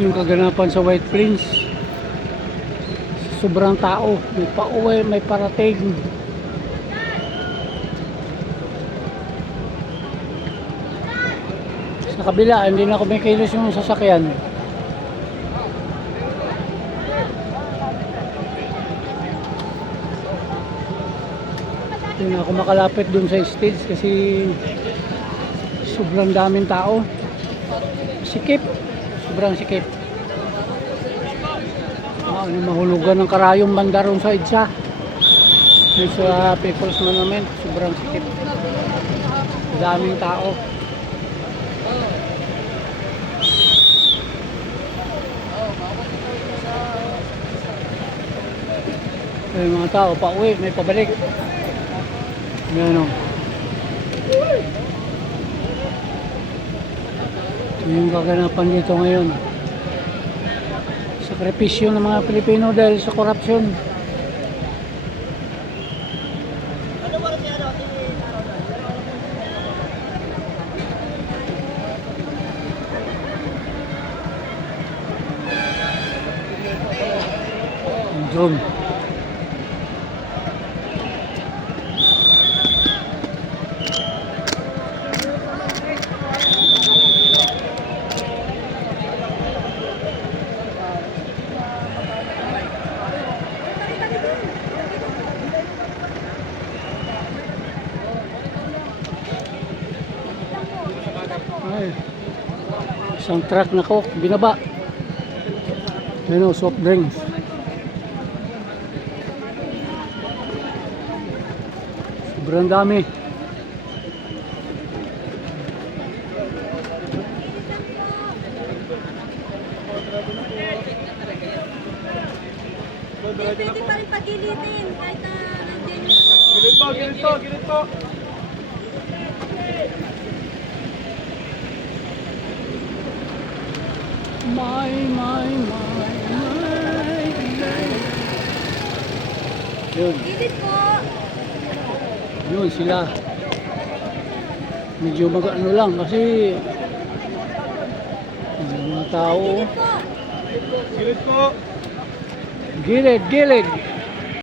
Yung kaganapan sa White Plains, sobrang tao, may pauwi, may parating. Sa kabila hindi na kumikilos yung sasakyan. Hindi na ako makalapit dun sa stage kasi sobrang daming tao. Sikip, sobrang sikip. Mahulugan ng karayong banda ron sa EDSA, sa People's Monument. Sobrang sikip, daming tao. May mga tao pauwi, may pabalik. Yan o. Yung kaganapan dito ngayon. Sakripisyo ng mga Pilipino dahil sa korupsyon. Drone. Ay, isang truck na coke binaba. Ano, soft drinks. Sobrang dami. Pwede pa rin pagilitin kahit na nandiyan yung... Gilid po, gilid po, gilid po. My. Yun, Gilid po! yun sila. Medyo mag-ano lang kasi yung mga tao. Gilid po! Gilid po. Gilid.